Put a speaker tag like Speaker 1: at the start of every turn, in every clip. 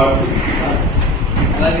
Speaker 1: భారతి
Speaker 2: అలాగే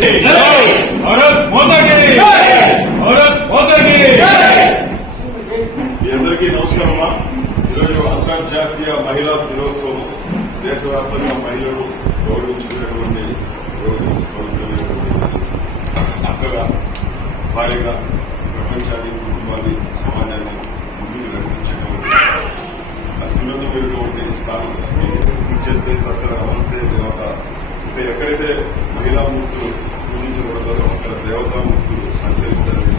Speaker 3: భారత్ మాతాకి భారత్ మాతాకి
Speaker 1: మీ అందరికీ నమస్కారమా? ఈరోజు అంతర్జాతీయ మహిళా దినోత్సవం దేశవ్యాప్తంగా మహిళలు గౌరవించుకునేటువంటి రోజు అక్కగా భారీగా ప్రపంచాన్ని కుటుంబాన్ని సమాజాన్ని స్థానం విద్యతే తత్ర అవంతే అంటే ఎక్కడైతే మహిళామూర్తులు పూజించబడతారో అక్కడ దేవతామూర్తులు సంచరిస్తారని